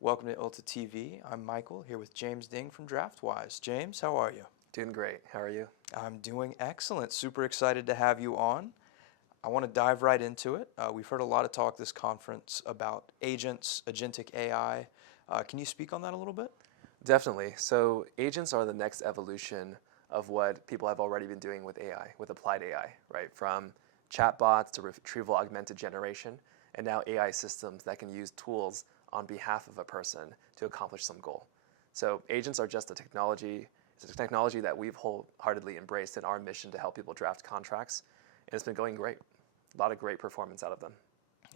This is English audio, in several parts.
Welcome to ILTA TV. I'm Michael, here with James Ding from Draftwise. James, how are you? Doing great. How are you? I'm doing excellent. Super excited to have you on. I want to dive right into it. We've heard a lot of talk this conference about agents, agentic AI. Can you speak on that a little bit? Definitely. So agents are the next evolution of what people have already been doing with AI, with applied AI, right? From chatbots to retrieval augmented generation, and now AI systems that can use tools on behalf of a person to accomplish some goal. So agents are just a technology. It's a technology that we've wholeheartedly embraced in our mission to help people draft contracts, and it's been going great. A lot of great performance out of them.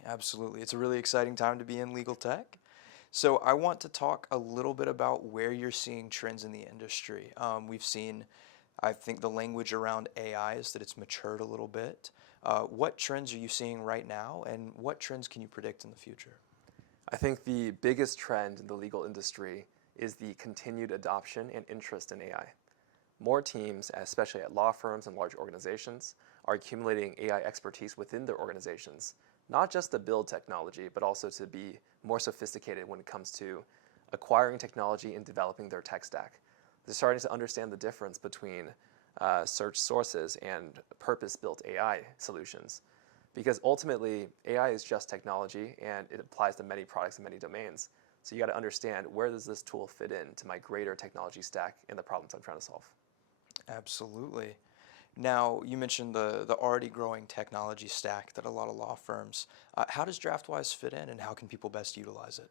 Absolutely. It's a really exciting time to be in legal tech. So I want to talk a little bit about where you're seeing trends in the industry. We've seen, I think, the language around AI is that it's matured a little bit. What trends are you seeing right now, and what trends can you predict in the future? I think the biggest trend in the legal industry is the continued adoption and interest in AI. More teams, especially at law firms and large organizations, are accumulating AI expertise within their organizations, not just to build technology, but also to be more sophisticated when it comes to acquiring technology and developing their tech stack. They're starting to understand the difference between search sources and purpose-built AI solutions. Because ultimately, AI is just technology, and it applies to many products in many domains. So you got to understand, where does this tool fit into my greater technology stack and the problems I'm trying to solve? Absolutely. Now, you mentioned the already growing technology stack that a lot of law firms. How does Draftwise fit in, and how can people best utilize it?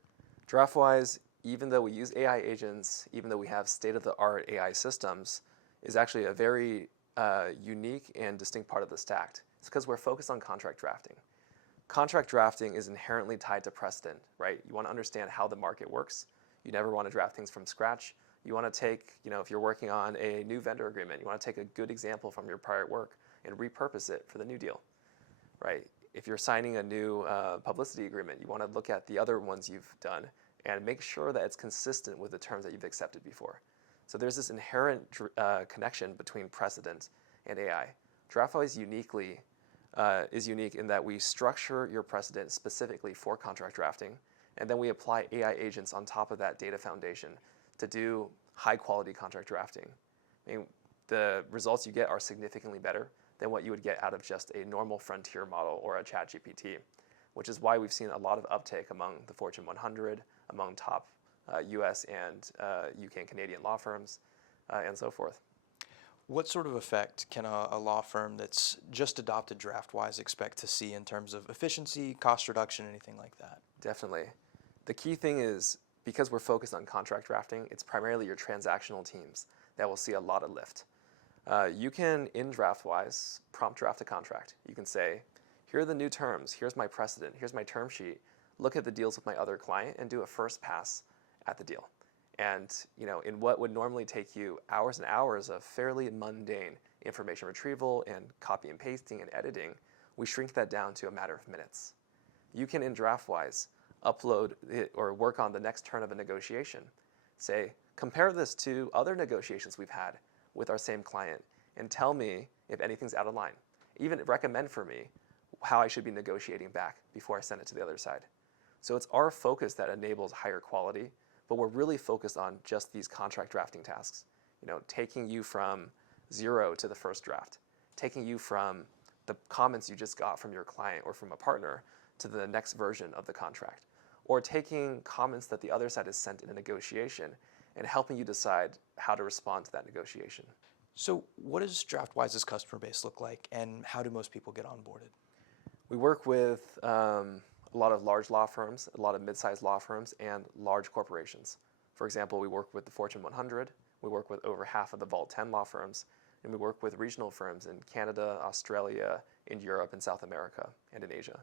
Draftwise, even though we use AI agents, even though we have state-of-the-art AI systems, is actually a very unique and distinct part of the stack. It's because we're focused on contract drafting. Contract drafting is inherently tied to precedent, right? You want to understand how the market works. You never want to draft things from scratch. You want to take, if you're working on a new vendor agreement, you want to take a good example from your prior work and repurpose it for the new deal, right? If you're signing a new publicity agreement, you want to look at the other ones you've done and make sure that it's consistent with the terms that you've accepted before. So there's this inherent connection between precedent and AI. Draftwise is unique in that we structure your precedent specifically for contract drafting, and then we apply AI agents on top of that data foundation to do high-quality contract drafting. I mean, the results you get are significantly better than what you would get out of just a normal frontier model or a ChatGPT, which is why we've seen a lot of uptake among the Fortune 100, among top US and UK and Canadian law firms, and so forth. What sort of effect can a law firm that's just adopted Draftwise expect to see in terms of efficiency, cost reduction, anything like that? Definitely. The key thing is, because we're focused on contract drafting, it's primarily your transactional teams that will see a lot of lift. You can, in Draftwise, prompt draft a contract. You can say, here are the new terms, here's my precedent, here's my term sheet, look at the deals with my other client and do a first pass at the deal. And in what would normally take you hours and hours of fairly mundane information retrieval and copy and pasting and editing, we shrink that down to a matter of minutes. You can, in Draftwise, upload it or work on the next turn of a negotiation. Say, compare this to other negotiations we've had with our same client and tell me if anything's out of line. Even recommend for me how I should be negotiating back before I send it to the other side. So it's our focus that enables higher quality, but we're really focused on just these contract drafting tasks. Taking you from zero to the first draft, taking you from the comments you just got from your client or from a partner to the next version of the contract, or taking comments that the other side has sent in a negotiation and helping you decide how to respond to that negotiation. So what does Draftwise's customer base look like, and how do most people get onboarded? We work with a lot of large law firms, a lot of mid-sized law firms, and large corporations. For example, we work with the Fortune 100, we work with over half of the Vault 10 law firms, and we work with regional firms in Canada, Australia, in Europe, and South America, and in Asia.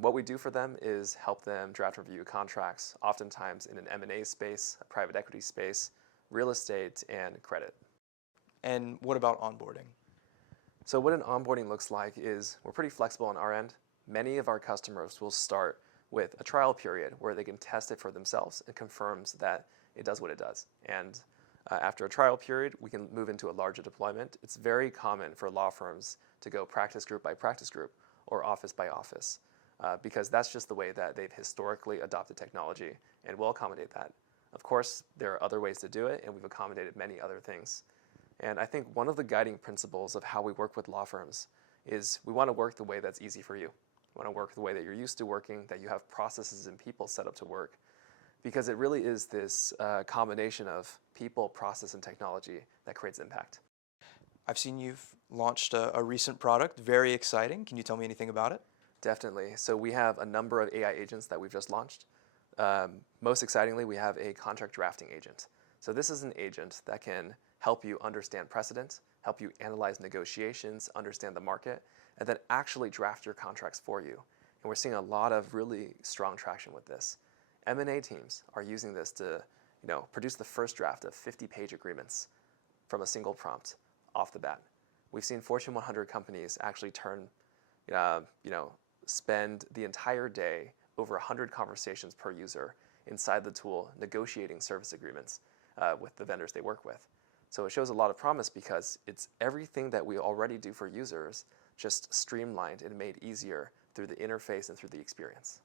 What we do for them is help them draft review contracts, oftentimes in an M&A space, a private equity space, real estate, and credit. And what about onboarding? So what an onboarding looks like is we're pretty flexible on our end. Many of our customers will start with a trial period where they can test it for themselves and confirms that it does what it does. And after a trial period, we can move into a larger deployment. It's very common for law firms to go practice group by practice group or office by office because that's just the way that they've historically adopted technology, and we'll accommodate that. Of course, there are other ways to do it, and we've accommodated many other things. And I think one of the guiding principles of how we work with law firms is we want to work the way that's easy for you. We want to work the way that you're used to working, that you have processes and people set up to work, because it really is this combination of people, process, and technology that creates impact. I've seen you've launched a recent product, very exciting. Can you tell me anything about it? Definitely. So we have a number of AI agents that we've just launched. Most excitingly, we have a contract drafting agent. So this is an agent that can help you understand precedent, help you analyze negotiations, understand the market, and then actually draft your contracts for you. And we're seeing a lot of really strong traction with this. M&A teams are using this to produce the first draft of 50-page agreements from a single prompt off the bat. We've seen Fortune 100 companies actually spend the entire day over 100 conversations per user inside the tool negotiating service agreements with the vendors they work with. So it shows a lot of promise because it's everything that we already do for users, just streamlined and made easier through the interface and through the experience.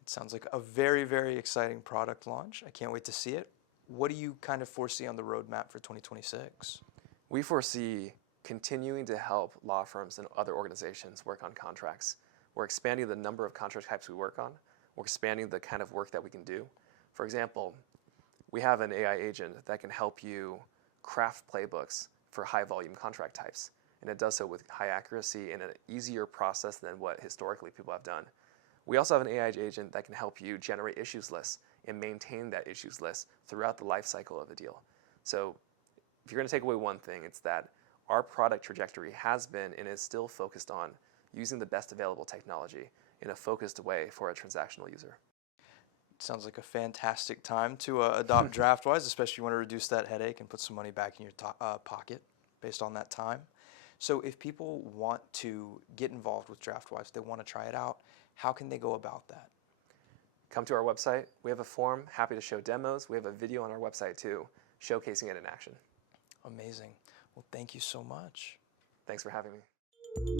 It sounds like a very, very exciting product launch. I can't wait to see it. What do you kind of foresee on the roadmap for 2026? We foresee continuing to help law firms and other organizations work on contracts. We're expanding the number of contract types we work on. We're expanding the kind of work that we can do. For example, we have an AI agent that can help you craft playbooks for high-volume contract types. And it does so with high accuracy and an easier process than what historically people have done. We also have an AI agent that can help you generate issues lists and maintain that issues list throughout the life cycle of a deal. So if you're going to take away one thing, it's that our product trajectory has been and is still focused on using the best available technology in a focused way for a transactional user. It sounds like a fantastic time to adopt Draftwise, especially if you want to reduce that headache and put some money back in your pocket based on that time. So if people want to get involved with Draftwise, they want to try it out, how can they go about that? Come to our website. We have a forum, happy to show demos. We have a video on our website too, showcasing it in action. Amazing. Well, thank you so much. Thanks for having me.